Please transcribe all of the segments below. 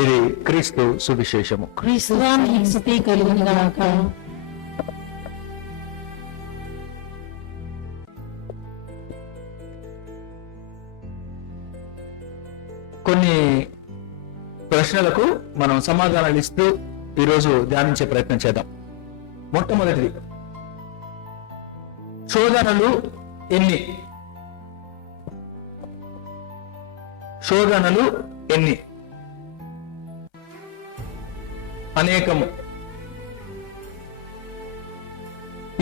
ఇది క్రీస్తు సువిశేషము. క్రీస్తువానికి స్తుతి కలుగును గాక. కొన్ని ప్రశ్నలకు మనం సమాధానాలు ఇస్తూ ఈరోజు ధ్యానించే ప్రయత్నం చేద్దాం. మొట్టమొదటిది, శోధనలు ఎన్ని? శోధనలు ఎన్ని? అనేకము.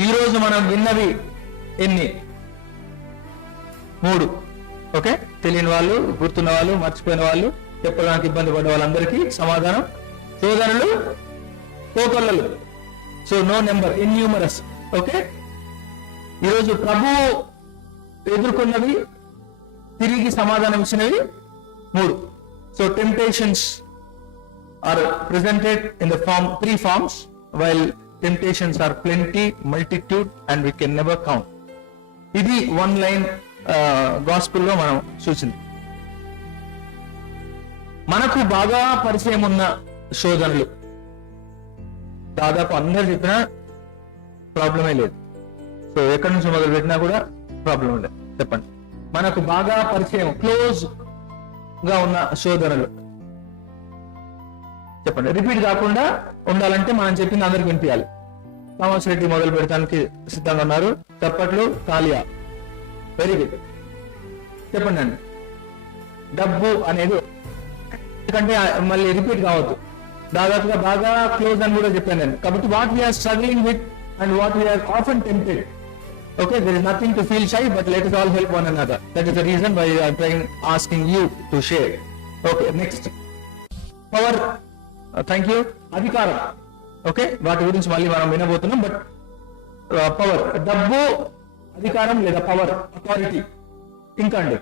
ఈరోజు మనం విన్నవి ఎన్ని? 3. ఓకే, తెలియని వాళ్ళు, గుర్తున్న వాళ్ళు, మర్చిపోయిన వాళ్ళు, చెప్పడానికి ఇబ్బంది పడ్డ వాళ్ళందరికీ సమాధానం శోధనలు కోకొల్లలు. So no number, innumerous. Okay, ఈరోజు ప్రభు ఎదుర్కొన్నవి, తిరిగి సమాధానం ఇచ్చినవి 3. So temptations are presented in the form 3 forms, while temptations are plenty, multitude, and we can never count. ఇది 1 లైన్ గాస్పుల్లో మనం చూసింది. మనకు బాగా పరిచయం ఉన్న శోధనలు దాదాపు అందరు చెప్పినా ప్రాబ్లమే లేదు. సో ఎక్కడి నుంచి మొదలు పెట్టినా కూడా ప్రాబ్లం లేదు. చెప్పండి, మనకు బాగా పరిచయం, క్లోజ్ గా ఉన్న శోధనలు చెప్పండి. రిపీట్ కాకుండా ఉండాలంటే మనం చెప్పింది అందరికి వినిపించాలి. థామస్ రెడ్డి మొదలు పెడతానికి సిద్ధంగా ఉన్నారు. చప్పట్లు, తాలియా. Very good. చెప్పండి అండి. డబ్బు అనేది, ఎందుకంటే మళ్ళీ రిపీట్ కావద్దు, దాదాపుగా బాగా క్లోజ్ అని కూడా చెప్పాను నేను. కాబట్టి what we're struggling with and what we're often tempted. Okay, there is nothing to feel shy, but let us all help one another. That is the reason why I am trying asking you to share. Okay, next. Power. Thank you. అధికారం. Okay, వాటి గురించి మళ్ళీ మనం వినబోతున్నాం. But power, డబ్బు, అధికారం లేదా power, authority. ఇంకా అండి,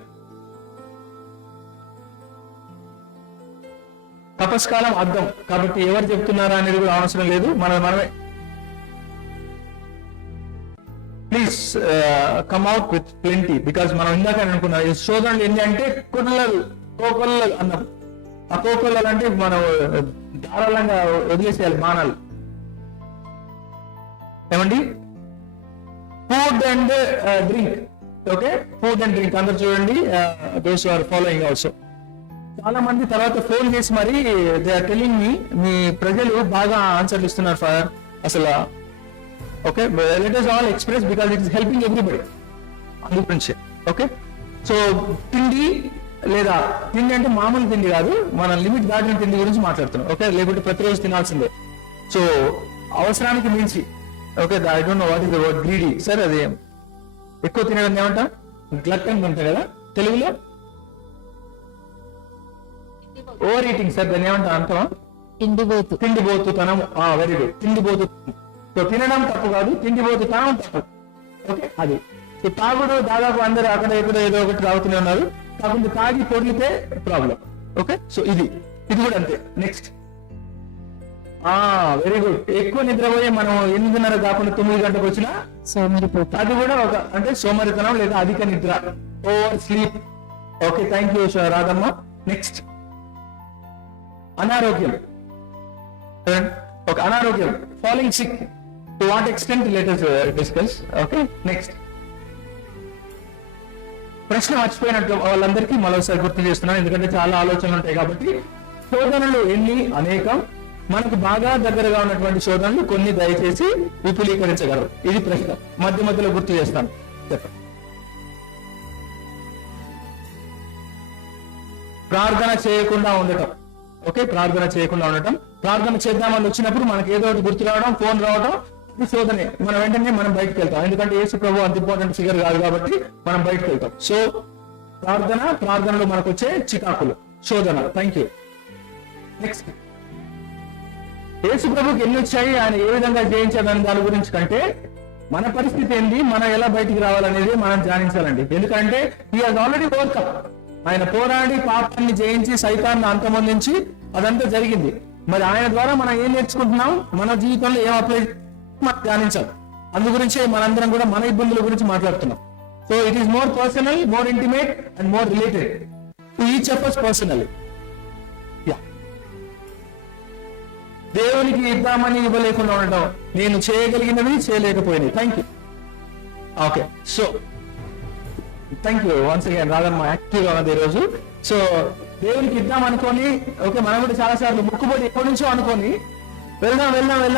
తపస్కాలం అర్థం. కాబట్టి ఎవరు చెప్తున్నారా అనేది కూడా అవసరం లేదు, మనమే. Please come out with plenty, because మనం ఇందాక అనుకున్నాం శోధనలు ఎన్ని అంటే కోకొల్లలు అన్నాం. ఆ కోకొల్లలు అంటే మనం ధారాళంగా వదిలేసేయాలి బాణాలు. ఏమండి, food and drink. Okay, food and drink అందరు చూడండి, దోస్ ఆర్ ఫాలోయింగ్ ఆల్సో. చాలా మంది తర్వాత ఫోన్ చేసి మరి దే ఆర్ టెలింగ్ మీ ప్రజలు బాగా ఆన్సర్లు ఇస్తున్నారు ఫర్ అసలు. Okay, let us all express because it is helping everybody. అందుగురించి. ఓకే, సో తిండి లేదా తిండి అంటే మామూలు తిండి కాదు, మన లిమిట్ దాటిన తిండి గురించి మాట్లాడుతున్నాం. ఓకే, లేకుంటే ప్రతిరోజు తినాల్సిందే. సో అవసరానికి మించి. Okay, I don't know what is the word greedy. Sir అది ఎక్కువ తినడం ఏమంటాం? గ్లట్టన్ ఉంటాయి కదా తెలుగులో. ఓవర్ ఈటింగ్ సార్, దాన్ని ఏమంటాం? అంటాం తిండిపోతుతనం. వెరీ గుడ్, తిండిపోతు. సో తినడం తప్పు కాదు, తిండిపోతు తనం తప్పు. ఓకే, అది. సో తాగుడు దాదాపు అందరూ అక్కడ ఇక్కడ ఏదో ఒకటి తాగుతూనే ఉన్నారు. కాకుండా తాగి పొడితే ప్రాబ్లం. ఓకే, సో ఇది కూడా అంతే. Next, very good. ఎక్కువ నిద్రపోయి మనం 8:30 కాకుండా 9 గంటలకు వచ్చినా సోమరిపోతాం. అది కూడా ఒక అంటే సోమరితనం లేదా అధిక నిద్ర, over sleep. Okay, thank you Radhamma. Next, అనారోగ్యం. ఓకే, అనారోగ్యం, falling sick. To what extent let us discuss. Okay, next. ప్రశ్న మర్చిపోయినట్టు వాళ్ళందరికీ మరోసారి గుర్తు చేస్తున్నాను, ఎందుకంటే చాలా ఆలోచనలు ఉంటాయి కాబట్టి. శోధనలు ఎన్ని? అనేకం. మనకు బాగా దగ్గరగా ఉన్నటువంటి శోధనలు కొన్ని దయచేసి విపులీకరించగలరు. ఇది ప్రశ్న, మధ్య మధ్యలో గుర్తు చేస్తాను. చెప్పండి. ప్రార్థన చేయకుండా ఉండటం. ఓకే, ప్రార్థన చేయకుండా ఉండటం. ప్రార్థన చేద్దామని వచ్చినప్పుడు మనకి ఏదో ఒకటి గుర్తు రావడం, ఫోన్ రావడం, ఇది శోధనే. మనం వెంటనే బయటకు వెళ్తాం, ఎందుకంటే యేసు ప్రభు అంత ఇంపార్టెంట్ ఫిగర్ కాదు కాబట్టి మనం బయటకు వెళ్తాం. సో ప్రార్థనలో మనకు వచ్చే చికాకులు, శోధన. Thank you. నెక్స్ట్, యేసు ప్రభుకి ఎన్ని వచ్చాయి, ఆయన ఏ విధంగా జయించాలని దాని గురించి కంటే మన పరిస్థితి ఏంటి, మనం ఎలా బయటికి రావాలనేది మనం ధ్యానించాలండి. ఎందుకంటే హి హాజ్ ఆల్రెడీ ఓవర్కమ్. ఆయన పోరాడి పాపాన్ని జయించి సైతాన్ని అంతమొందించి అదంతా జరిగింది. మరి ఆయన ద్వారా మనం ఏం నేర్చుకుంటున్నాం, మన జీవితంలో ఏం అప్లై మనం ధ్యానించాలి. అందు గురించే మనందరం కూడా మన ఇబ్బందుల గురించి మాట్లాడుతున్నాం. So it is more personal, more intimate and more related to each of us personally. దేవునికి ఇద్దామని ఇవ్వలేకుండా ఉండటం, నేను చేయగలిగినవి చేయలేకపోయినాయి. Thank you. Okay, so thank you once again. రాదమ్మ యాక్టివ్గా ఉన్నది ఈరోజు. సో దేవునికి ఇద్దాం అనుకొని, ఓకే, మనం కూడా చాలా సార్లు మొక్కుబడి ఎప్పటి నుంచో అనుకొని వెళ్దాం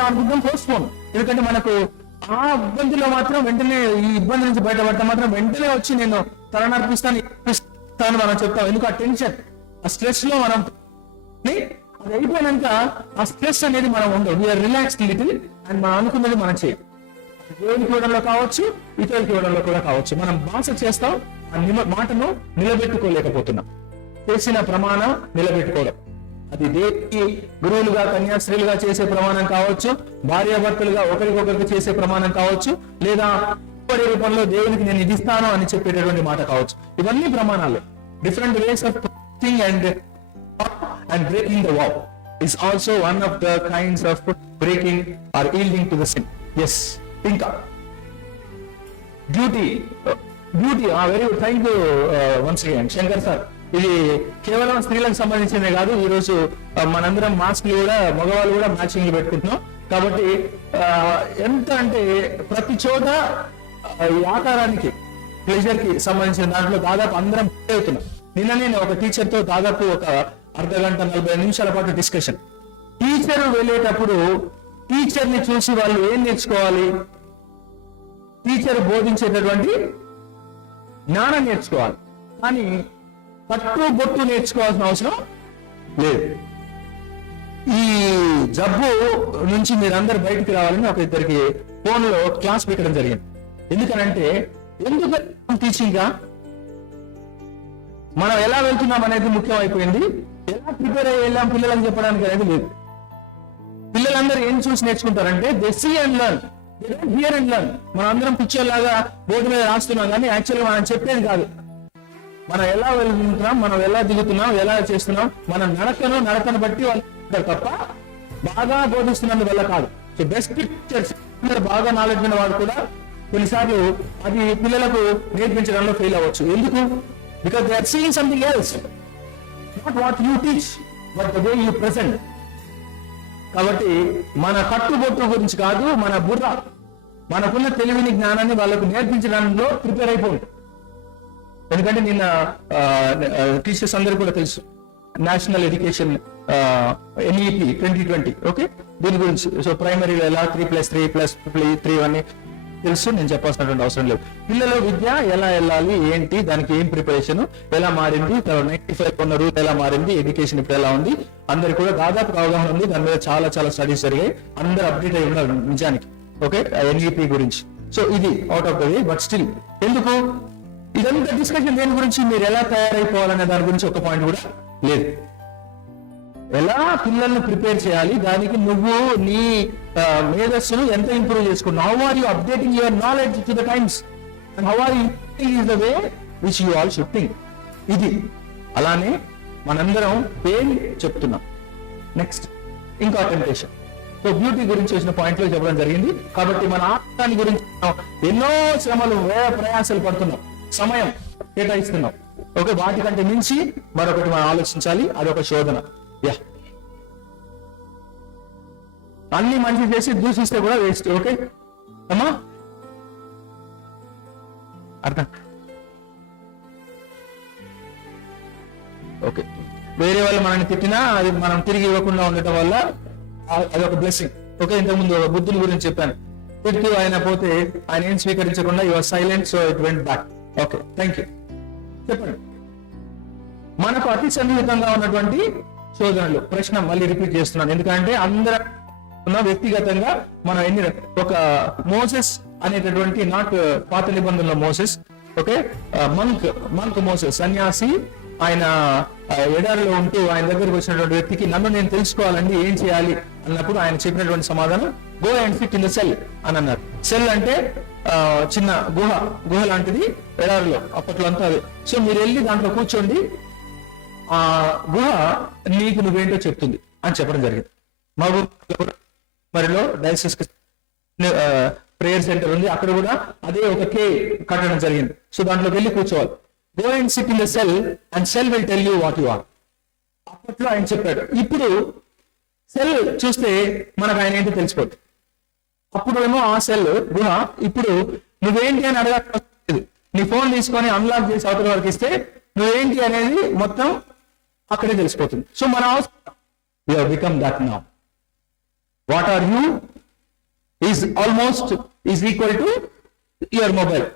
అనుకుంటాం, పోస్ట్పోన్. ఎందుకంటే మనకు ఆ ఇబ్బందిలో మాత్రం వెంటనే, ఈ ఇబ్బంది నుంచి బయటపడటం మాత్రం వెంటనే వచ్చి నేను తలనర్పిస్తాను మనం చెప్తాం. ఎందుకు ఆ టెన్షన్, ఆ స్ట్రెస్ లో మనం అది అయిపోయినాక ఆ స్ట్రెస్ అనేది మనం ఉండదు. వీఆర్ రిలాక్స్డ్ లిటిల్ అండ్ మనం అనుకున్నది మనం చేయం. దేవునికి ఇవ్వడంలో కావచ్చు, ఇతరులకు ఇవ్వడంలో కూడా కావచ్చు. మనం భాష చేస్తాం, ఆ మాటను నిలబెట్టుకోలేకపోతున్నాం. చేసిన ప్రమాణం నిలబెట్టుకోవడం, అది దేవునికి గురువులుగా కన్యాస్త్రీలుగా చేసే ప్రమాణం కావచ్చు, భార్యాభర్తలుగా ఒకరికొకరికి చేసే ప్రమాణం కావచ్చు, లేదా రూపంలో దేవునికి నేను ఇది ఇస్తాను అని చెప్పేటటువంటి మాట కావచ్చు. ఇవన్నీ ప్రమాణాలు. Different ways of thing and breaking the vow is also one of the kinds of breaking or yielding to the sin. Yes, ఇంకా duty very good. Thank you once again Shankar sir. ఇది కేవలం స్త్రీలకు సంబంధించినదే కాదు. ఈ రోజు మనందరం మాస్క్లు కూడా, మగవాళ్ళు కూడా మ్యాచింగ్లు పెట్టుకుంటున్నాం. కాబట్టి ఎంత అంటే ప్రతి చోట ఈ ఆకారానికి, ప్లెజర్ కి సంబంధించిన దాంట్లో దాదాపు అందరం అవుతున్నాం. నిన్న నేను ఒక టీచర్ తో దాదాపు ఒక అర్ధగంట 45 నిమిషాల పాటు డిస్కషన్. టీచర్ వెళ్ళేటప్పుడు టీచర్ ని చూసి వాళ్ళు ఏం నేర్చుకోవాలి? టీచర్ బోధించేటటువంటి జ్ఞానం నేర్చుకోవాలి. కానీ పట్టు బొట్టు నేర్చుకోవాల్సిన అవసరం లేదు. ఈ జబ్బు నుంచి మీరందరూ బయటికి రావాలని ఒక ఇద్దరికి ఫోన్లో క్లాస్ పెట్టడం జరిగింది. ఎందుకనంటే, ఎందుకు టీచింగ్ గా మనం ఎలా వెళ్తున్నాం అనేది ముఖ్యం అయిపోయింది. ఎలా ప్రిపేర్ అయ్యి వెళ్ళాం పిల్లలకు చెప్పడానికి అనేది లేదు. పిల్లలందరూ ఏం చూసి నేర్చుకుంటారంటే they see and learn, they don't hear and learn. మనం అందరం పిక్చర్ లాగా బోర్డు మీద రాస్తున్నాం, కానీ యాక్చువల్గా మనం చెప్పేది కాదు. మనం ఎలా వెళ్తున్నాం, మనం ఎలా దిగుతున్నాం, ఎలా చేస్తున్నాం, మన నడకను బట్టి వాళ్ళు తప్ప బాగా బోధిస్తున్నందువల్ల కాదు. సో బెస్ట్ టీచర్స్, బాగా నాలెడ్జ్ ఉన్న వాడు కూడా కొన్నిసార్లు అది పిల్లలకు నేర్పించడంలో ఫెయిల్ అవ్వచ్చు. ఎందుకు? Because they are seeing something else, not what you teach but the way you present. కాబట్టి మన కట్టుబొట్టు గురించి కాదు, మన బుర్ర, మనకున్న తెలివిని, జ్ఞానాన్ని వాళ్ళకు నేర్పించడంలో ప్రిపేర్ అయిపోయింది. ఎందుకంటే నిన్న టీచర్స్ అందరూ కూడా తెలుసు, నేషనల్ ఎడ్యుకేషన్ NEP 2020, ఓకే, దీని గురించి. సో ప్రైమరీలో ఎలా 3+3+3 అని తెలుసు, నేను చెప్పాల్సినటువంటి అవసరం లేదు. పిల్లల విద్య ఎలా వెళ్ళాలి, ఏంటి, దానికి ఏం ప్రిపరేషన్, ఎలా మారింది, 95 ఉన్న రూల్ ఎలా మారింది, ఎడ్యుకేషన్ ఇప్పుడు ఎలా ఉంది, అందరికి కూడా దాదాపు అవగాహన ఉంది. దాని మీద చాలా చాలా స్టడీస్ జరిగాయి, అందరూ అప్డేట్ అయి ఉన్నారు నిజానికి, ఓకే, NEP గురించి. సో ఇది out of the way. But still ఎందుకు ఇదంతా డిస్కషన్? దేని గురించి? మీరు ఎలా తయారైపోవాలనే దాని గురించి ఒక పాయింట్ కూడా లేదు. ఎలా పిల్లల్ని ప్రిపేర్ చేయాలి, దానికి నువ్వు నీ మేధస్సును ఎంత ఇంప్రూవ్ చేసుకున్నావు. How are you updating your knowledge to the times and how are you is the way which you all should think. ఇది అలానే మనందరం పెయిన్ చెప్తున్నాం. నెక్స్ట్ ఇంకా టెంప్టేషన్. సో బ్యూటీ గురించి వచ్చిన పాయింట్ లో చెప్పడం జరిగింది. కాబట్టి మన ఆత్మాన్ని గురించి ఎన్నో శ్రమలు, ప్రయాసాలు పడుతున్నాం, సమయం కేటాయిస్తున్నాం, ఓకే. వాటికంటే మించి మరొకటి మనం ఆలోచించాలి, అదొక శోధన. అన్ని మంచి చేసి దూషిస్తే కూడా వేస్ట్, ఓకే అమ్మా, అర్థం? ఓకే, వేరే వాళ్ళు మనల్ని తిట్టినా అది మనం తిరిగి ఇవ్వకుండా ఉండటం వల్ల అదొక బ్లెస్సింగ్, ఓకే. ఇంతకుముందు ఒక బుద్ధుని గురించి చెప్పాను, తిడుతూ ఆయన పోతే ఆయన ఏం స్వీకరించకుండా your silent, so it went back, okay. Thank you. చెప్పండి, మనకు అతి సన్నిహితంగా ఉన్నటువంటి శోధనలు. ప్రశ్న మళ్ళీ రిపీట్ చేస్తున్నాను, ఎందుకంటే అందరం వ్యక్తిగతంగా మనం ఒక మోసెస్ అనేటటువంటి, నాట్ పాత నిబంధనలో మోసెస్, ఓకే, మంక్ మోసెస్, సన్యాసి. ఆయన ఎడారిలో ఉంటూ ఆయన దగ్గరకు వచ్చినటువంటి వ్యక్తికి నన్ను నేను తెలుసుకోవాలండి, ఏం చేయాలి అన్నప్పుడు ఆయన చెప్పినటువంటి సమాధానం go and fit in the cell అని అన్నారు. సెల్ అంటే చిన్న గుహ లాంటిది ఎడారిలో, అప్పట్లో అంతా అదే. సో మీరు వెళ్ళి దాంట్లో కూర్చోండి, ఆ గుహ నీకు నువ్వేంటో చెప్తుంది అని చెప్పడం జరిగింది. మా మరిలో డయాసిస్ ప్రేయర్ సెంటర్ ఉంది, అక్కడ కూడా అదే ఒక కట్టడం జరిగింది. సో దాంట్లోకి వెళ్ళి కూర్చోవాలి. Go and sit in the cell and cell will tell you what you are. అప్పట్లో ఆయన చెప్పాడు. ఇప్పుడు సెల్ చూస్తే మనకు ఆయన ఏంటో తెలిసిపోతుంది. అప్పుడు ఏమో ఆ సెల్ గుహ ఇప్పుడు నువ్వేంటి అని అడగలేదు. నీ ఫోన్ తీసుకొని అన్లాక్ చేసి అవతల వరకు ఇస్తే నువ్వేంటి అనేది మొత్తం అక్కడే తెలిసిపోతుంది. సో మన అవసరం become that now. What are you is almost is equal to your mobile.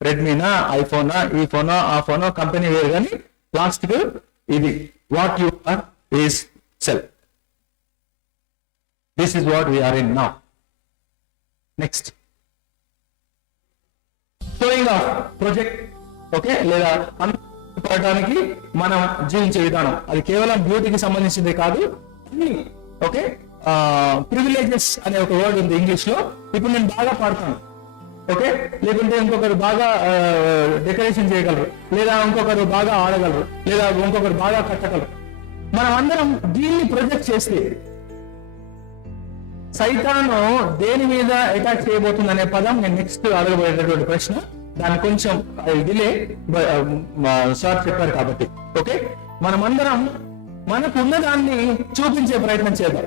రెడ్మీనా, ఐఫోనా, ఈ ఫోనో ఆ ఫోనో కంపెనీ వేరు, కానీ లాస్ట్కి ఇది what you are is cell. This is what we are in now. Next showing of project, okay, లేదా పడటానికి మనం జీవించే విధానం అది కేవలం బ్యూటీకి సంబంధించింది కాదు. అన్ని ఓకే. ప్రివిలేజెస్ అనే ఒక వర్డ్ ఉంది ఇంగ్లీష్ లో. ఇప్పుడు నేను బాగా పాడతాను, ఓకే, లేకుంటే ఇంకొకరు బాగా డెకరేషన్ చేయగలరు, లేదా ఇంకొకరు బాగా ఆడగలరు, లేదా ఇంకొకరు బాగా కట్టగలరు. మనం అందరం దీన్ని ప్రొజెక్ట్ చేస్తే సైతాను దేని మీద అటాక్ చేయబోతుంది అనే పదం నేను నెక్స్ట్ అడగబోయేటటువంటి ప్రశ్న. దాన్ని కొంచెం డిలే సార్ చెప్పారు కాబట్టి, ఓకే. మనమందరం మనకు ఉన్నదాన్ని చూపించే ప్రయత్నం చేద్దాం.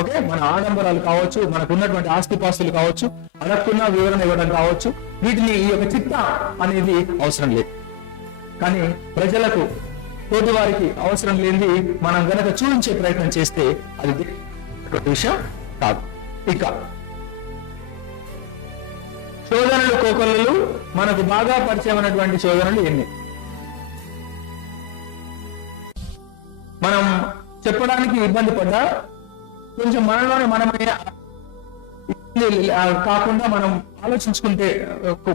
ఓకే, మన ఆడంబరాలు కావచ్చు, మనకు ఉన్నటువంటి ఆస్తిపాస్తులు కావచ్చు, అడగకున్న వివరణ ఇవ్వడం కావచ్చు, వీటిని ఈ యొక్క చిత్త అనేది అవసరం లేదు. కానీ ప్రజలకు, తోటి వారికి అవసరం లేనిది మనం గనక చూపించే ప్రయత్నం చేస్తే అది విషయం కాదు. ఇక శోధనలు, కోకొల్లలు, మనకు బాగా పరిచయమైనటువంటి శోధనలు ఎన్ని మనం చెప్పడానికి ఇబ్బంది పడ్డా కొంచెం మనలోనే మనమే కాకుండా మనం ఆలోచించుకుంటే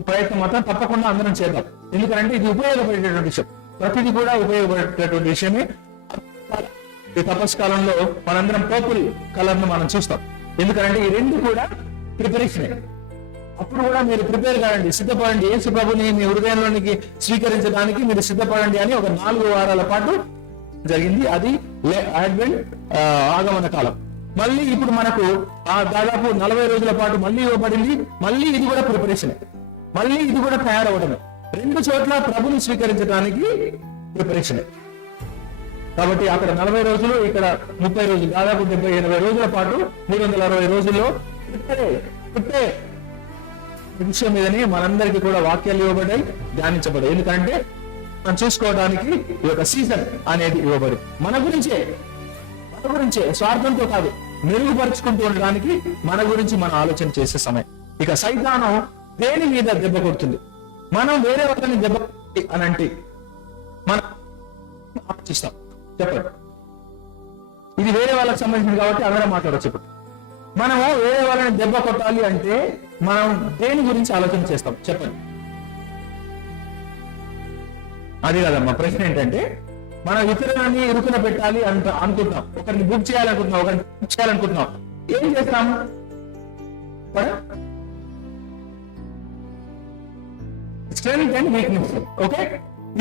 ప్రయత్నం మాత్రం తప్పకుండా అందరం చేద్దాం. ఎందుకంటే ఇది ఉపయోగపడేటటువంటి విషయం, ప్రతిదీ కూడా ఉపయోగపడేటటువంటి విషయమే. ఈ తపస్కాలంలో మనందరం పర్పుల్ కలర్ ను మనం చూస్తాం. ఎందుకంటే ఈ రెండు కూడా ప్రిపరేషన్. అప్పుడు కూడా మీరు ప్రిపేర్ కావండి, సిద్ధపడండి, యేసు ప్రభుని మీ హృదయంలోనికి స్వీకరించడానికి మీరు సిద్ధపడండి అని ఒక 4 వారాల పాటు జరిగింది. అది అడ్వెంట్ ఆగమన కాలం. మళ్ళీ ఇప్పుడు మనకు దాదాపు 40 రోజుల పాటు మళ్ళీ ఇవ్వబడింది. మళ్ళీ ఇది కూడా ప్రిపరేషన్, మళ్ళీ ఇది కూడా తయారవడమే. 2 చోట్ల ప్రభుని స్వీకరించడానికి ప్రిపరేషన్. కాబట్టి అక్కడ 40 రోజులు, ఇక్కడ 30 రోజులు, దాదాపు 70-80 రోజుల పాటు 360 రోజుల్లో ప్రిపేర్ విషయం మీదనే మనందరికీ కూడా వాక్యాలు ఇవ్వబడ్డాయి, ధ్యానించబడ్డాయి. ఎందుకంటే మనం చూసుకోవడానికి ఈ యొక్క సీజన్ అనేది ఇవ్వబడి మన గురించే స్వార్థంతో కాదు, మెరుగుపరుచుకుంటూ ఉండడానికి మన గురించి మనం ఆలోచన చేసే సమయం. ఇక సైతాను దేని మీద దెబ్బ కొడుతుంది? మనం వేరే వాళ్ళని దెబ్బ అని అంటే మనం ఆలోచిస్తాం. చెప్పండి, ఇది వేరే వాళ్ళకి సంబంధించింది కాబట్టి అందరం మాట్లాడచ్చు. ఇప్పుడు మనము వేరే వాళ్ళని దెబ్బ కొట్టాలి అంటే మనం దేని గురించి ఆలోచన చేస్తాం? చెప్పండి. అది కాదమ్మా, ప్రశ్న ఏంటంటే మనం ఇతరులని ఇరుకున పెట్టాలి అనుకుంటున్నాం, ఒకరిని బుక్ చేయాలనుకుంటున్నాం, ఒకరిని బుక్ చేయాలనుకుంటున్నాం. ఏం చేస్తాం? Strength and weakness. ఓకే,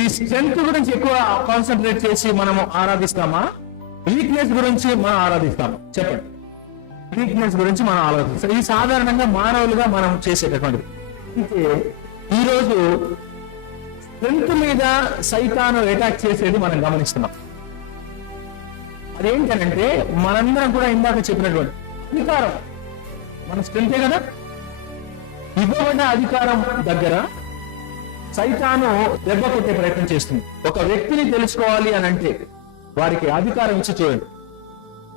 ఈ స్ట్రెంగ్త్ గురించి ఎక్కువ కాన్సన్ట్రేట్ చేసి మనము ఆరాధిస్తామా, వీక్నెస్ గురించి మనం ఆరాధిస్తామా? చెప్పండి. వీక్నెస్ గురించి మనం ఆలోచిస్తాం. ఇది సాధారణంగా మానవులుగా మనం చేసేటటువంటిది. అయితే ఈరోజు స్ట్రెంగ్త్ మీద సైతాను అటాక్ చేసేది మనం గమనిస్తున్నాం. అదేంటంటే మనందరం కూడా ఇందాక చెప్పినటువంటి అధికారం, మన స్ట్రెంగ్తే కదా, ఇవ్వబడిన అధికారం దగ్గర సైతాను దెబ్బ కొట్టే ప్రయత్నం చేస్తుంది. ఒక వ్యక్తిని తెలుసుకోవాలి అని అంటే వారికి అధికారం ఇచ్చి చూడండి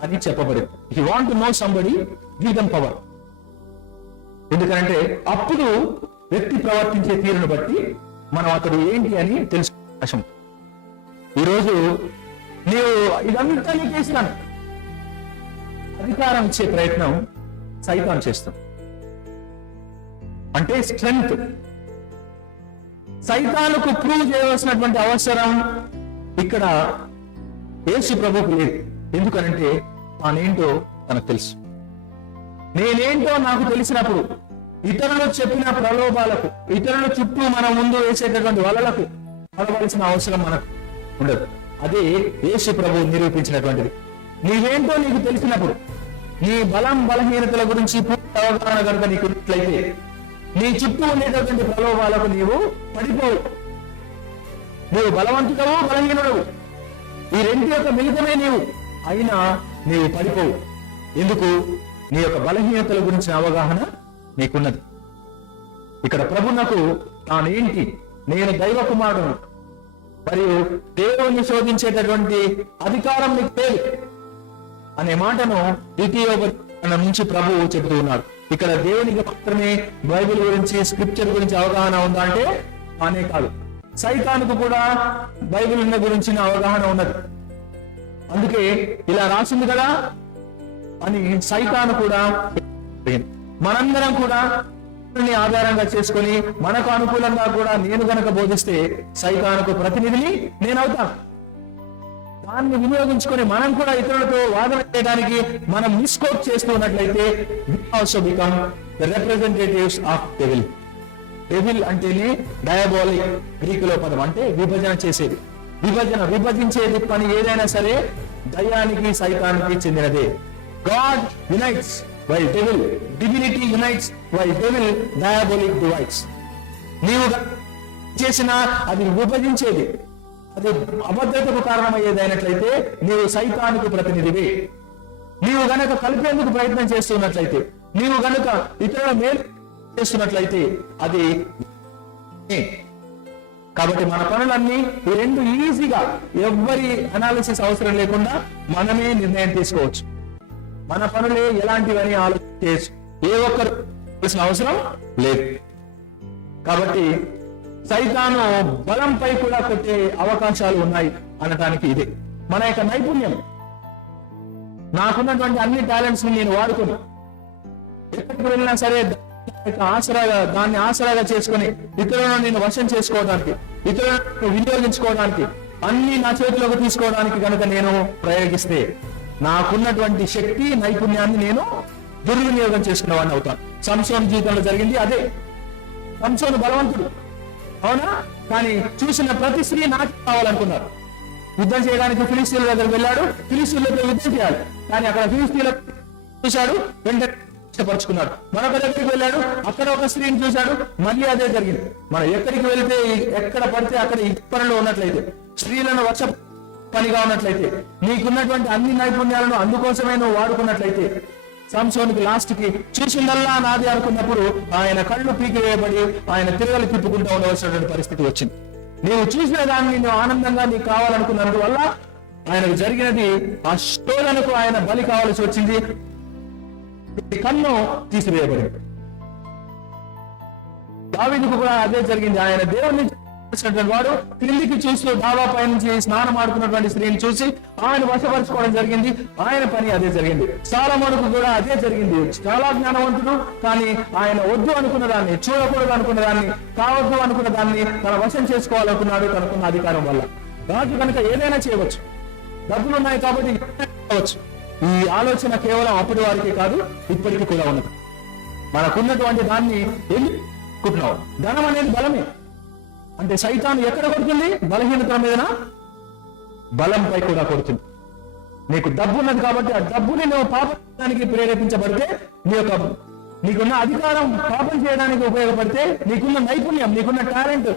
అని చెప్పబడింది. If you want to know somebody, give them power. ఎందుకంటే అప్పుడు వ్యక్తి ప్రవర్తించే తీరును బట్టి మనం అతడు ఏంటి అని తెలుసుకోవడం. ఈరోజు నీవు ఇదంతా నీకు ఇస్తాను అధికారం ఇచ్చే ప్రయత్నం సైతాన్ చేస్తుంది. అంటే స్ట్రెంగ్త్. సైతానుకు ప్రూవ్ చేయవలసినటువంటి అవసరం ఇక్కడ యేసు ప్రభువుకు లేదు. ఎందుకనంటే తానేంటో తనకు తెలుసు. నేనేంటో నాకు తెలిసినప్పుడు ఇతరులు చెప్పిన ప్రలోభాలకు, ఇతరుల చుట్టూ మన ముందు వేసేటటువంటి వలలకు పడవలసిన అవసరం మనకు ఉండదు. అదే యేసు ప్రభువు నిరూపించినటువంటిది. నీవేంటో నీకు తెలిసినప్పుడు, నీ బలం బలహీనతల గురించి పూర్తి అవగాహన కనుక నీకు ఉన్నట్లయితే నీ చుట్టూ ఉండేటటువంటి ప్రలోభాలకు నీవు పడిపోవు. నీవు బలవంతుడవు, బలహీనుడవు, ఈ రెండు యొక్క మిలితమే నీవు. అయినా నీవు పడిపోవు. ఎందుకు? నీ యొక్క బలహీనతల గురించిన అవగాహన నీకున్నది. ఇక్కడ ప్రభునకు తానేంటి, నేను దైవ కుమారుడు మరియు దేవుణ్ణి శోధించేటటువంటి అధికారం నీకు లేదు అనే మాటను ద్వితీయోపదేశం నుంచి ప్రభువు చెబుతూ ఉన్నాడు. ఇక్కడ దేవునికి మాత్రమే బైబిల్ గురించి, స్క్రిప్చర్ గురించి అవగాహన ఉందా అంటే అనే కాదు, సైతానుకు కూడా బైబిల్ గురించిన అవగాహన ఉన్నది. అందుకే ఇలా రాసింది కదా అని సైతాను కూడా. మనందరం కూడా ఆధారంగా చేసుకొని మనకు అనుకూలంగా కూడా నేను గనక బోధిస్తే సైతానుకు ప్రతినిధిని నేను అవుతాను. దాన్ని వినియోగించుకొని మనం కూడా ఇతరులతో వాదన చేయడానికి మనం మిస్కోట్ చేస్తూ ఉన్నట్లయితే we also become the representatives of devil. Devil అంటేనే డయాబోలిక్, గ్రీకులో పదం, అంటే విభజన చేసేది. విభజించేది పని ఏదైనా సరే దయ్యానికి, సైతానికి చెందినదే. God unites while devil, divinity unites while devil, diabolic divides. నీవు చేసిన అది విభజించేది, అది అభద్రతకు కారణమయ్యేదైనట్లయితే నీవు సైతానుకు ప్రతినిధివి. నీవు గనక కలిపేందుకు ప్రయత్నం చేస్తున్నట్లయితే, నీవు గనక ఇతరుల మేలు చేస్తున్నట్లయితే అది. కాబట్టి మన పనులన్నీ ఈ రెండు ఈజీగా, ఎవ్వరి అనాలిసిస్ అవసరం లేకుండా మనమే నిర్ణయం తీసుకోవచ్చు. మన పనులే ఎలాంటివని ఆలోచించవచ్చు, ఏ ఒక్కరు అవసరం లేదు. కాబట్టి సైతాను బలంపై కూడా కొట్టే అవకాశాలు ఉన్నాయి అనటానికి ఇదే మన యొక్క నైపుణ్యం. నాకున్నటువంటి అన్ని టాలెంట్స్ ని నేను వాడుకుని ఎక్కడికి వెళ్ళినా సరే దాన్ని ఆసరాగా చేసుకుని ఇతరులను నేను వశం చేసుకోవడానికి, ఇతరులను వినియోగించుకోవడానికి, అన్ని నా చేతిలోకి తీసుకోవడానికి కనుక నేను ప్రయోగిస్తే నాకున్నటువంటి శక్తి, నైపుణ్యాన్ని నేను దుర్వినియోగం చేసుకునేవాడిని అవుతాను. సంసోను జీవితంలో జరిగింది అదే. సంసోను బలవంతుడు, అవునా? కానీ చూసిన ప్రతి స్త్రీ నాకు కావాలనుకున్నారు. యుద్ధం చేయడానికి ఫిలిస్తీన్ల దగ్గరికి వెళ్ళాడు, ఫిలిస్తీన్లతో యుద్ధం చేయాలి. కానీ అక్కడ ఫిలిస్తీన్ల చూశాడు, వెంటనే ఇష్టపరుచుకున్నాడు. మరొక దగ్గరికి వెళ్ళాడు, అక్కడ ఒక స్త్రీని చూశాడు, మళ్ళీ అదే జరిగింది. మనం ఎక్కడికి వెళ్తే, ఎక్కడ పడితే అక్కడ ఈ పనిలో ఉన్నట్లయితే, స్త్రీలను వర్ష పనిగా ఉన్నట్లయితే, నీకున్నటువంటి అన్ని నైపుణ్యాలను అందుకోసమే నువ్వు వాడుకున్నట్లయితే, సంసోనుకి లాస్ట్ కి చూసిందల్లా నాది అనుకున్నప్పుడు ఆయన కళ్ళు పీకివేయబడి ఆయన తిరగలు తిప్పుకుంటూ ఉండవలసినటువంటి పరిస్థితి వచ్చింది. నీవు చూసిన దాన్ని నువ్వు ఆనందంగా నీకు కావాలనుకున్నందువల్ల ఆయనకు జరిగినది ఆ శోధనకు ఆయన బలి కావాల్సి వచ్చింది. కన్ను తీసివేయబడింది. దావీదుకు కూడా అదే జరిగింది. ఆయన దేవుణ్ణి వాడు క్రిందికి చూస్తూ డాబా పై నుంచి స్నానం ఆడుకున్నటువంటి స్త్రీని చూసి ఆయన వశపరచుకోవడం జరిగింది. ఆయన పని అదే జరిగింది. సొలొమోనుకు కూడా అదే జరిగింది. చాలా జ్ఞానవంతుడు, కానీ ఆయన వద్దు అనుకున్న దాన్ని, చూడకూడదు అనుకున్న దాన్ని, కావద్దు అనుకున్న దాన్ని తన వశం చేసుకోవాలనుకున్నాడు తనకున్న అధికారం వల్ల. రాజు కనుక ఏదైనా చేయవచ్చు, డబ్బులు ఉన్నాయి కాబట్టి చేయవచ్చు. ఈ ఆలోచన కేవలం అప్పటి వారికి కాదు, ఇప్పటికీ కూడా ఉన్నది. మనకున్నటువంటి దాన్ని ఎందుకుంటున్నావు? ధనం అనేది బలమే. అంటే సైతాను ఎక్కడ కొడుతుంది? బలహీనత మీదన, బలంపై కూడా కొడుతుంది. నీకు డబ్బు ఉన్నది కాబట్టి ఆ డబ్బుని నువ్వు పాపం చేయడానికి ప్రేరేపించబడితే, నీకున్న అధికారం పాపం చేయడానికి ఉపయోగపడితే, నీకున్న నైపుణ్యం, నీకున్న టాలెంట్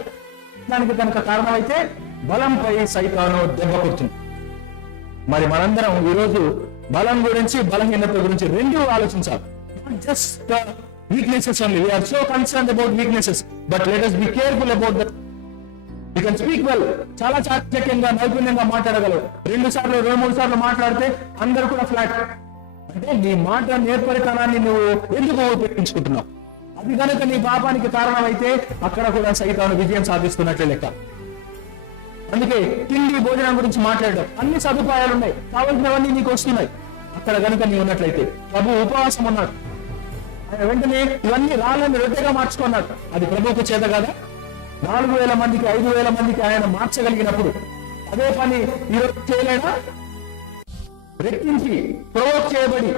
దానికి కనుక కారణమైతే బలంపై సైతాను దెబ్బ కొడుతుంది. మరి మనందరం ఈరోజు బలం గురించి, బలహీనత గురించి రెండు ఆలోచించాలి. Just weaknesses only. We're so concerned about weaknesses, but let us be careful about that. You can speak well. చాలా చాకచక్యంగా, నైపుణ్యంగా మాట్లాడగలవు. 2 సార్లు 3 సార్లు మాట్లాడితే అందరూ కూడా ఫ్లాట్. అంటే నీ మాట నేర్పరితనాన్ని నువ్వు ఎందుకు ఉపయోగించుకుంటున్నావు? అది కనుక నీ పాపానికి కారణమైతే అక్కడ కూడా సైతాను విజయం సాధిస్తున్నట్లే లెక్క. అందుకే తిండి, భోజనం గురించి మాట్లాడడం, అన్ని సదుపాయాలు ఉన్నాయి, కావాల్సినవన్నీ నీకు వస్తున్నాయి. అక్కడ కనుక నీ ఉన్నట్లయితే, ప్రభు ఉపవాసం ఉన్నాడు, ఆయన వెంటనే ఇవన్నీ రాళ్ళని రొట్టెగా మార్చుకున్నాడు. అది ప్రభువుకు చేత కదా? 4,000 మందికి 5,000 మందికి ఆయన మార్చగలిగినప్పుడు అదే పని ఈరోజు చేయలేడా? రెట్టించి ప్రవోక్ చేయబడి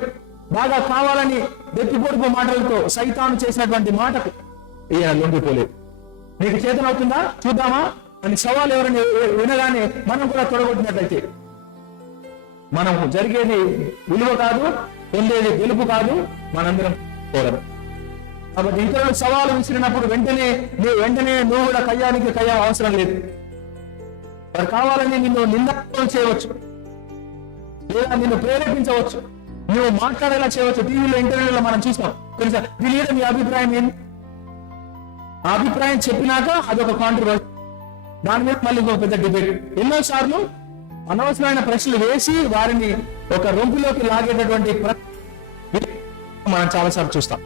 బాగా కావాలని దెప్పిపొడుపు మాటలతో సైతాను చేసినటువంటి మాటకు ఈయన లొంగిపోలేదు. నీకు చేతనవుతుందా చూద్దామా అని సవాల్ ఎవరైనా వినగానే మనం కూడా తొడగొట్టినట్లయితే మనం జరిగేది విలువ కాదు, పొందేది గెలుపు కాదు, మనందరం కోరదు. కాబట్టి ఇతరులు సవాలు విసిరినప్పుడు వెంటనే నువ్వు కూడా కయ్యానికి కయ్యం అవసరం లేదు. వారు కావాలని నిన్ను నిందలు చేయవచ్చు. లేదా నిన్ను ప్రేరేపించవచ్చు, నువ్వు మాట్లాడేలా చేయవచ్చు. టీవీలో ఇంటర్వ్యూలో మనం చూస్తాం కొన్నిసార్లు, దీని మీద మీ అభిప్రాయం ఏంటి? ఆ అభిప్రాయం చెప్పినాక అదొక కాంట్రవర్సీ, దాని మీద మళ్ళీ ఇంకొక పెద్ద డిబేట్. ఎన్నోసార్లు అనవసరమైన ప్రశ్నలు వేసి వారిని ఒక రొంపులోకి లాగేటటువంటి మనం చాలాసార్లు చూస్తాం.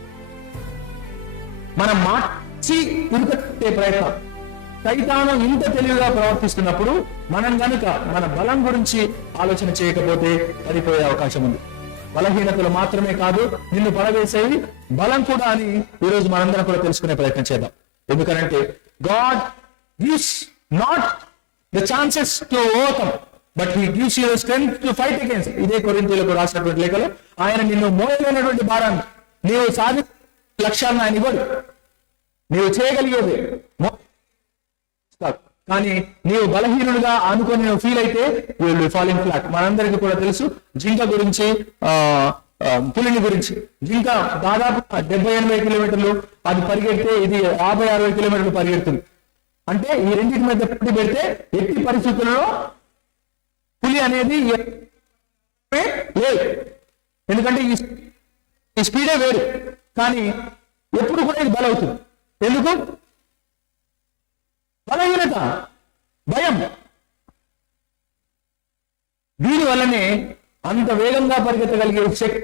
మనం మార్చి ఉరికట్టే ప్రయత్నం. సైతాను ఇంత తెలివిగా ప్రవర్తిస్తున్నప్పుడు మనం గనుక మన బలం గురించి ఆలోచన చేయకపోతే పడిపోయే అవకాశం ఉంది. బలహీనతలు మాత్రమే కాదు, నిన్ను పడవేసేవి బలం కూడా అని ఈరోజు మనందరం కూడా తెలుసుకునే ప్రయత్నం చేద్దాం. ఎందుకంటే God gives not the chances to overcome, but he gives you the strength to fight against. ఇదే కొరింథీయులకు రాసినటువంటి లేఖలో ఆయన నిన్ను మోయలేనటువంటి భారాన్ని, నీవు సాధించే లక్ష్యాలను ఆయన ఇవ్వడు. నీవు చేయగలిగేది కానీ నీవు బలహీనుడుగా అనుకొని నువ్వు ఫీల్ అయితే you will be falling flat. మనందరికీ కూడా తెలుసు జింక గురించి, పులిని గురించి. జింక దాదాపు 70-80 కిలోమీటర్లు అది పరిగెడితే, ఇది 50-60 కిలోమీటర్లు పరిగెడుతుంది. అంటే ఈ రెండింటి మధ్య పోటీ పెడితే ఎట్టి పరిస్థితుల్లో పులి అనేది లేదు, ఎందుకంటే ఈ స్పీడే వేరు. కానీ ఎప్పుడు కూడా ఇది బలవుతుంది. ఎందుకు? బలహీనత, భయం. దీని వల్లనే అంత వేగంగా పరిగెత్తగలిగే శక్తి.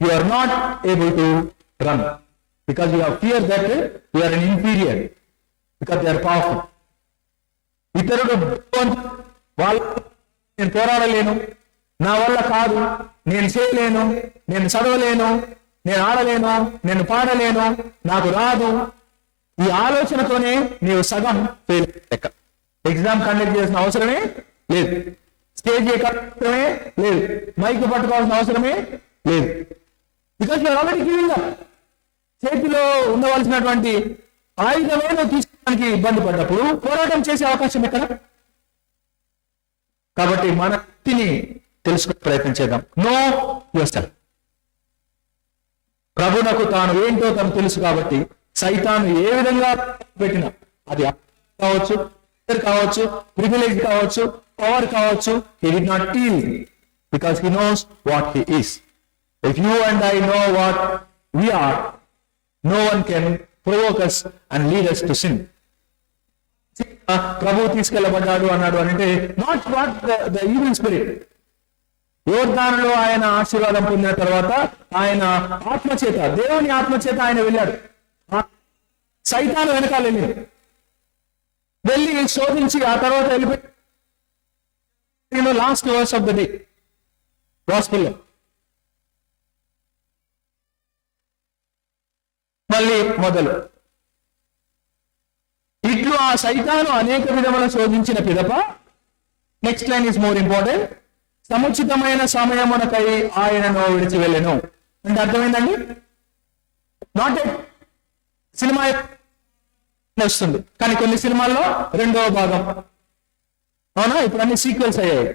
You are not able to run because you have fear that you are an inferior, because they are powerful. ఇతరుడు వాళ్ళు నేను పోరాడలేను, నా వల్ల కాదు, నేను చేయలేను, నేను చదవలేను, నేను ఆడలేను, నేను పాడలేను, నాకు రాదు, ఈ ఆలోచనతోనే నీవు సగం ఫెయిల్ లెక్క. ఎగ్జామ్ కండక్ట్ చేసిన అవసరమే లేదు, స్టేజ్ ఎక్కడమే లేదు, మైక్ పట్టుకోవాల్సిన అవసరమే లేదు. Because you're already giving up. చేతిలో ఉండవలసినటువంటి ఆయుధమే నువ్వు తీసుకోవడానికి ఇబ్బంది పడ్డప్పుడు పోరాటం చేసే అవకాశం ఎక్కడ? కాబట్టి మన వ్యక్తిని తెలుసుకునే ప్రయత్నం చేద్దాం. No yourself. ప్రభునకు తాను ఏంటో తను తెలుసు కాబట్టి సైతాను ఏ విధంగా పెట్టినా, అది కావచ్చు, కావచ్చు, ప్రివిలేజ్ కావచ్చు, పవర్ కావచ్చు, he did not yield because he knows what he is. If you and I know what we are, no one can provoke us and lead us to sin. ప్రభు తీసుకెళ్లబడ్డాడు అన్నాడు అంటే not what the evil spirit. యోర్దానులో ఆయన ఆశీర్వాదం పొందిన తర్వాత ఆయన ఆత్మచేత, దేవుని ఆత్మచేత ఆయన వెళ్ళాడు. సైతాను వెనకాల వెళ్ళి శోధించి ఆ తర్వాత వెళ్ళిపోయి last verse of the day gospel మళ్ళీ మొదలు. ఇట్లు ఆ సైతాను అనేక విధముల శోధించిన పిదప, next line is more important, సముచితమైన సమయమునకై ఆయనను విడిచి వెళ్ళెను. అంటే అర్థమైందండి? నాట్ ఎ సినిమా వస్తుంది కానీ కొన్ని సినిమాల్లో రెండవ భాగం, అవునా? ఇప్పుడు అన్ని సీక్వెల్స్ అయ్యాయి.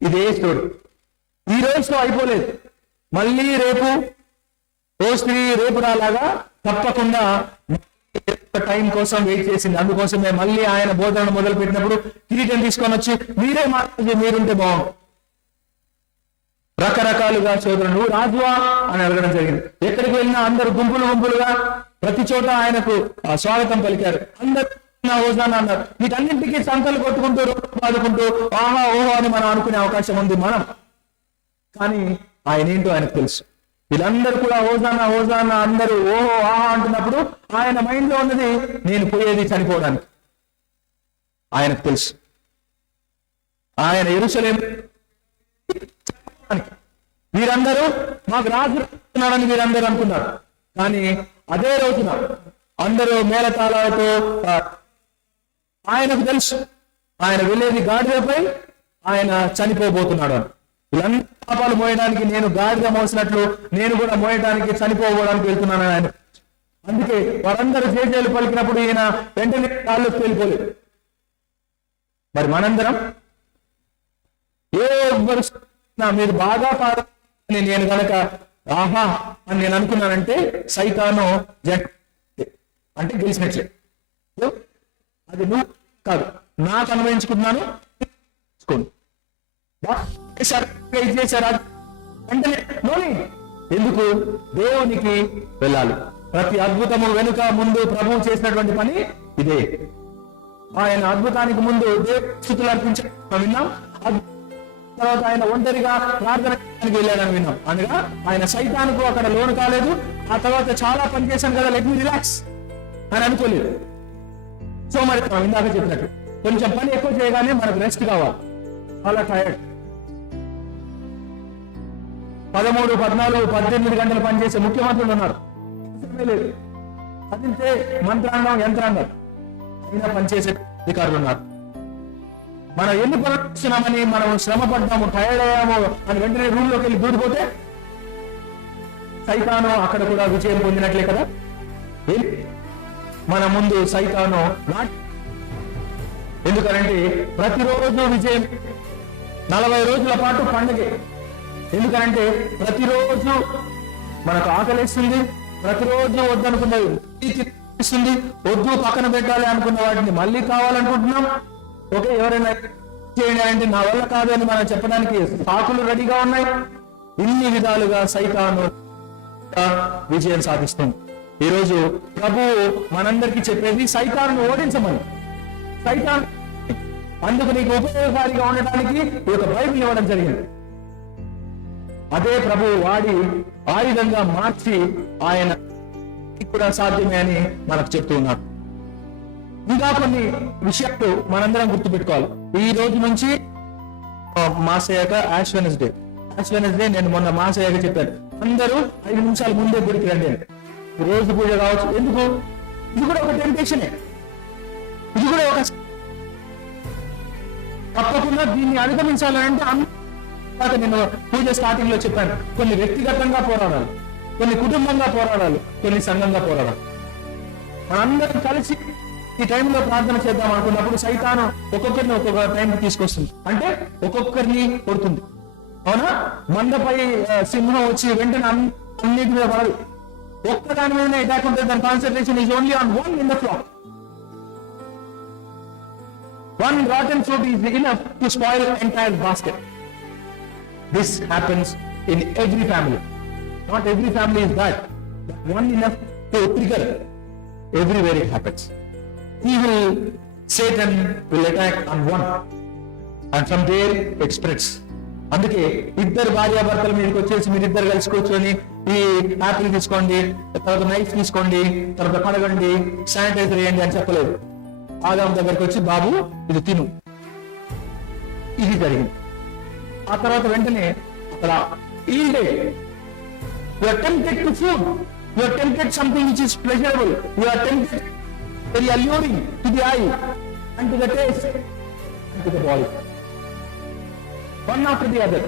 ఇదే స్టోరీ ఈ రోజుతో అయిపోలేదు. మళ్ళీ రేపు ఓ స్త్రీ రేపు రాలాగా తప్పకుండా టైం కోసం వెయిట్ చేసింది. అందుకోసమే మళ్ళీ ఆయన బోధన మొదలు పెట్టినప్పుడు కిరీటం తీసుకొని వచ్చి మీరే మాట్లాడి మీరుంటే బాగుంది. రకరకాలుగా సోదరుడు నువ్వు రాజువా అని అడగడం జరిగింది. ఎక్కడికి వెళ్ళినా అందరు గుంపులు గుంపులుగా ప్రతి చోట ఆయనకు స్వాగతం పలికారు. అందరూ హోసానా అన్నారు. వీటన్నింటికి సంకలు కొట్టుకుంటూ పాదుకుంటూ ఆహా ఓహో అని మనం అనుకునే అవకాశం ఉంది మనం. కానీ ఆయన ఏంటో ఆయనకు తెలుసు. వీళ్ళందరూ కూడా హోసానా హోసానా అందరూ ఓహో ఆహా అంటున్నప్పుడు ఆయన మైండ్ లో ఉన్నది నేను పోయేది చనిపోవడానికి. ఆయనకు తెలుసు. ఆయన యెరూషలేము వీరందరూ మాకు రాజు ఉన్నాడని వీరందరూ అనుకున్నారు. కానీ అదే రోజున అందరూ మేళతాళాలతో ఆయనకు తెలుసు ఆయన వెళ్ళేది గాడిదపై, ఆయన చనిపోబోతున్నాడు అని. వీళ్ళందరూ పాపాలు మోయడానికి నేను గాడిద మోసినట్లు నేను కూడా మోయడానికి చనిపోవడానికి వెళ్తున్నానని ఆయన. అందుకే వారందరూ జేజేలు పలికినప్పుడు ఈయన వెంటనే కాళ్ళకి వెళ్ళిపోలేదు. మరి మనందరం మీరు బాగా పాడని నేను కనుక ఆహా అని నేను అనుకున్నానంటే సైతాను అంటే గెలిచినట్లే. అది నువ్వు కాదు, నాకు అన్వయించుకుంటున్నాను. ఇది చేశారా వెంటనే నోని. ఎందుకు? దేవునికి వెళ్ళాలి. ప్రతి అద్భుతము వెనుక ముందు ప్రభువు చేసినటువంటి పని ఇదే. ఆయన అద్భుతానికి ముందు దేవుని స్తుతులు అర్పించడం విన్నాం. తర్వాత ఆయన ఒంటరిగా ప్రార్థనకి వెళ్ళాడని విన్నాం. అనగా ఆయన సైతానుకు అక్కడ లోను కాలేదు. ఆ తర్వాత చాలా పని చేశాను కదా, లెట్ మీ రిలాక్స్ అని అనుకోలేదు. సో మరి ఇందాక చెప్పినట్టు కొంచెం పని ఎక్కువ చేయగానే మనకు రెస్ట్ కావాలి, చాలా టైర్డ్. 13, 14, 18 గంటలు పనిచేసే ముఖ్యమంత్రులు ఉన్నారు. లేదు అదింతే మంత్రాంగం, యంత్రాంగం అయినా పనిచేసే అధికారులు ఉన్నారు. మనం ఎన్ని పనులు చేస్తున్నామని మనం శ్రమ పడ్డాము, టైర్డ్ అయ్యాము అని వెంటనే రూమ్ లోకి వెళ్ళి దూరిపోతే సైతాను అక్కడ కూడా విజయం పొందినట్లే కదా. మన ముందు సైతాను ఎందుకనంటే ప్రతిరోజు విజయం, 40 రోజుల పాటు పండుగ. ఎందుకనంటే ప్రతిరోజు మనకు ఆకలిస్తుంది, ప్రతిరోజు వద్దనుకున్నది ఇస్తుంది, వద్దు పక్కన పెట్టాలి అనుకున్న వాటిని మళ్ళీ కావాలనుకుంటున్నాం. ఓకే, ఎవరైనా చేయండి అంటే నా వల్ల కాదు అని మనం చెప్పడానికి సాకులు రెడీగా ఉన్నాయి. ఇన్ని విధాలుగా సైతాను విజయం సాధిస్తుంది. ఈరోజు ప్రభువు మనందరికీ చెప్పేది సైతాను ఓడించమని. సైతాన్ అందుకు నీకు ఉపయోగకారిగా ఉండటానికి ఒక బైబిల్ ఇవ్వడం జరిగింది. అదే ప్రభువు వాడి ఆయుధంగా మార్చి ఆయన కూడా సాధ్యమే అని మనకు చెప్తూ ఉన్నాడు. ఇంకా కొన్ని విషయాలు మనందరం గుర్తుపెట్టుకోవాలి. ఈ రోజు నుంచి మాసయ్యాక యాష్ వెనస్డే నేను మొన్న మాసయ్యాక చెప్పాను, అందరూ 5 నిమిషాల ముందే గుడికి రండి అని. రోజు పూజ కావచ్చు. ఎందుకు? ఇది కూడా ఒక టెంప్టేషనే. ఇది కూడా ఒక తప్పకుండా దీన్ని అధిగమించాలంటే నేను పూజ స్టార్టింగ్ లో చెప్పాను, కొన్ని వ్యక్తిగతంగా పోరాడాలి, కొన్ని కుటుంబంగా పోరాడాలి, కొన్ని సంఘంగా పోరాడాలి. మనందరం కలిసి ఈ టైంలో ప్రార్థన చేద్దాం అనుకున్నప్పుడు సైతాను ఒక్కొక్కరిని ఒక్కొక్క టైంకి తీసుకొస్తుంది. అంటే ఒక్కొక్కరిని కొడుతుంది. అవునా? మందపై సింహం వచ్చి వెంటనే అన్నిటి మీద పడదు, ఒక్కదాని మీదనే అటాక్ ఉంటుంది. దాని concentration is only on one in the flax. One rotten fruit is enough to spoil entire basket. This happens in every family. Not every family is bad. One enough to trigger. Everywhere it happens. Evil, Satan will attack on one. And from there it spreads. అందుకే ఇద్దరు భార్యాభర్తల మీదకి వచ్చేసి మీరిద్దరు కలిసి కూర్చొని ఈ Apple తీసుకోండి, తర్వాత నైఫ్ తీసుకోండి, తర్వాత కడగండి, శానిటైజర్ వేయండి అని చెప్పలేదు. ఆదాము దగ్గరికి వచ్చి బాబు ఇది తిను, ఇది జరిగింది. ఆ తర్వాత వెంటనే అక్కడ you are tempted to food, you are tempted something which is pleasurable, you are tempted very alluring to the eye and to the taste and to the body, one after the other.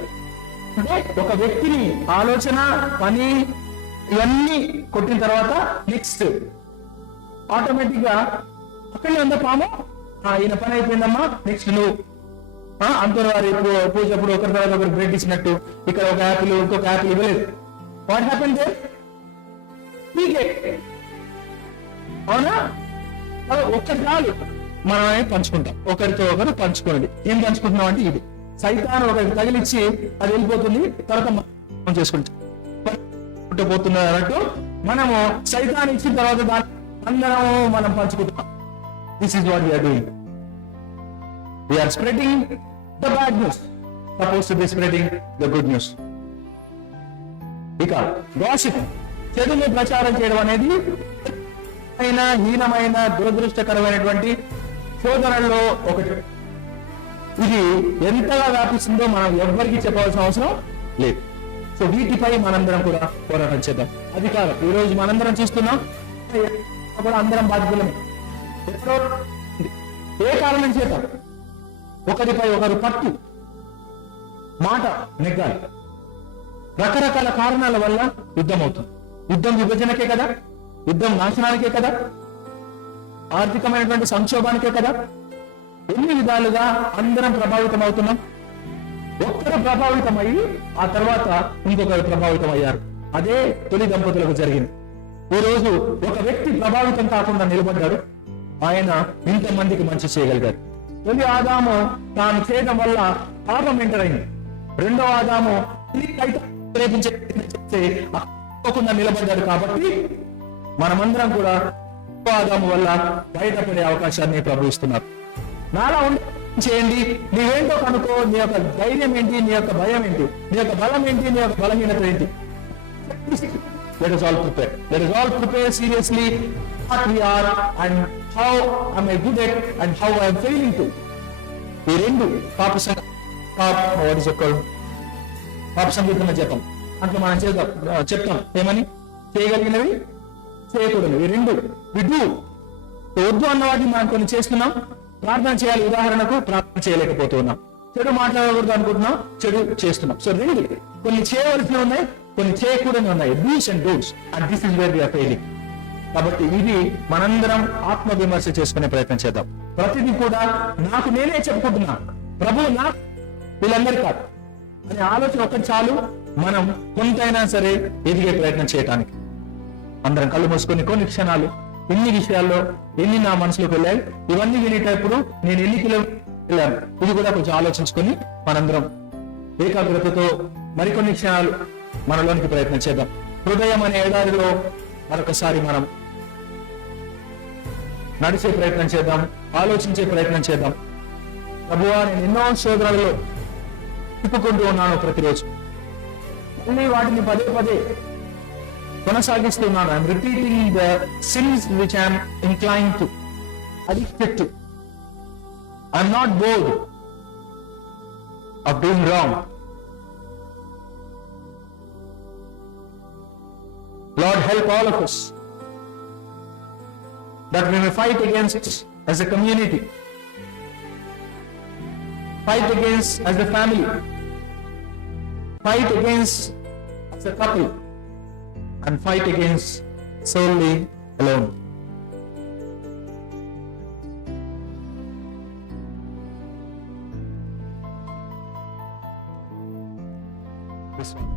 అంటే ఒక వ్యక్తిని ఆలోచన, పని ఇవన్నీ కొట్టిన తర్వాత next automatic గా అక్కడే ఉందా పాము, ఈయన పని అయిపోయిందమ్మా, నెక్స్ట్ నువ్వు అంతలో వారి పూజ అప్పుడు ఒకరి తర్వాత ఒకరు బ్రెడ్ ఇచ్చినట్టు ఇక్కడ ఒక యాపిల్ ఇంకొక యాపిల్ ఇవ్వలేదు. What happen there? అవునా? ఒక్కటి చాలు, మనమే పంచుకుంటాం, ఒకరితో ఒకరు పంచుకోండి. ఏం పంచుకుంటున్నాం అంటే ఇది సైతాను ఒకరికి తగిలిచ్చి అది వెళ్ళిపోతుంది, తర్వాత మనం చేసుకుంటాం పోతున్నది అన్నట్టు మనము సైతాన్ ఇచ్చిన తర్వాత దాన్ని అందరం మనం పంచుకుంటాం. This is what we are doing. We are spreading the bad news, supposed to be spreading the good news. ఇక గాసిప్, చెడుని ప్రచారం చేయడం అనేది హీనమైన దురదృష్టకరమైనటువంటి శోధనల్లో ఒకటి. ఇది ఎంతగా వ్యాపిస్తుందో మనం ఎవ్వరికీ చెప్పవలసిన అవసరం లేదు. సో వీటిపై మనందరం కూడా పోరాటం చేద్దాం. అధికారం ఈరోజు మనందరం చూస్తున్నాం, కూడా అందరం బాధ్యతలమే. ఏ కారణం చేత ఒకరిపై ఒకరు పట్టు మాట నెగ్గాలి. రకరకాల కారణాల వల్ల యుద్ధం అవుతుంది. యుద్ధం విభజనకే కదా, యుద్ధం నాశనానికే కదా, ఆర్థికమైనటువంటి సంక్షోభానికే కదా. ఎన్ని విధాలుగా అందరం ప్రభావితం అవుతున్నాం. ఒక్కరు ప్రభావితమయ్యి ఆ తర్వాత ఇంకొకరు ప్రభావితం అయ్యారు. అదే తొలి దంపతులకు జరిగింది. ఈ రోజు ఒక వ్యక్తి ప్రభావితం కాకుండా నిలబడ్డాడు, ఆయన ఇంతమందికి మంచి చేయగలిగారు. తొలి ఆదాము తాను చేయడం వల్ల పాపం ఎంటర్ అయింది. రెండో ఆదాము ప్రేమించే చేస్తే తప్పకుండా నిలబడ్డాడు. కాబట్టి మనమందరం కూడా ఆదాము వల్ల బయటపడే అవకాశాన్ని ప్రభు ఇస్తున్నారు. నాలా చేయండి, నీవేంటో కనుకో, నీ యొక్క ధైర్యం ఏంటి, నీ యొక్క భయం ఏంటి, నీ యొక్క బలం ఏంటి, నీ యొక్క బలహీనత ఏంటి. Let us all prepare. Let us all prepare seriously what we are and how am I good at and how I am failing to. ఈ రెండు పాప సంగీతం జపం అంటే మనం చెప్తాం ఏమని, చేయగలిగినవి చేయకూడదు. ఈ రెండు విడు వద్దు అన్న వాటిని మనం కొన్ని చేస్తున్నాం, ప్రార్థన చేయాలి. ఉదాహరణకు ప్రార్థన చేయలేకపోతున్నాం, చెడు మాట్లాడకూడదు అనుకుంటున్నాం, చెడు చేస్తున్నాం. సో రెండు, కొన్ని చేయవలసినవి ఉన్నాయి, కొన్ని చేయకూడని ఉన్నాయి. Dos and don'ts, and this is where we are failing. కాబట్టి ఇది మనందరం ఆత్మ విమర్శ చేసుకునే ప్రయత్నం చేద్దాం. ప్రతిదీ కూడా నాకు నేనే చెప్పుకుంటున్నా, ప్రభు నా వీళ్ళందరూ కాదు అనే ఆలోచన ఒక్కటి చాలు, మనం కొంతైనా సరే ఎదిగే ప్రయత్నం చేయటానికి. అందరం కళ్ళు మూసుకొని కొన్ని క్షణాలు ఎన్ని విషయాల్లో ఎన్ని నా మనసులోకి వెళ్ళాయి, ఇవన్నీ వినేటప్పుడు నేను ఎన్ని కిలోమీటర్లు వెళ్ళాను, ఇది కూడా కొంచెం ఆలోచించుకొని మనందరం ఏకాగ్రతతో మరికొన్ని క్షణాలు మనలోనికి ప్రయత్నం చేద్దాం. హృదయం అనే ఎడారిలో మరొకసారి మనం నడిచే ప్రయత్నం చేద్దాం, ఆలోచించే ప్రయత్నం చేద్దాం. ప్రభువా, నేను ఎన్నో శోధనలలో తిప్పుకుంటూ ఉన్నాను, ప్రతిరోజు మళ్ళీ వాటిని పదే పదే కొనసాగిస్తున్నాను. I'm repeating the sins which I'm inclined to, addicted to. I'm not bored of doing wrong. Lord, help all of us that we may fight against as a community, fight against as a family, fight against as a couple, and fight against solely alone. This one.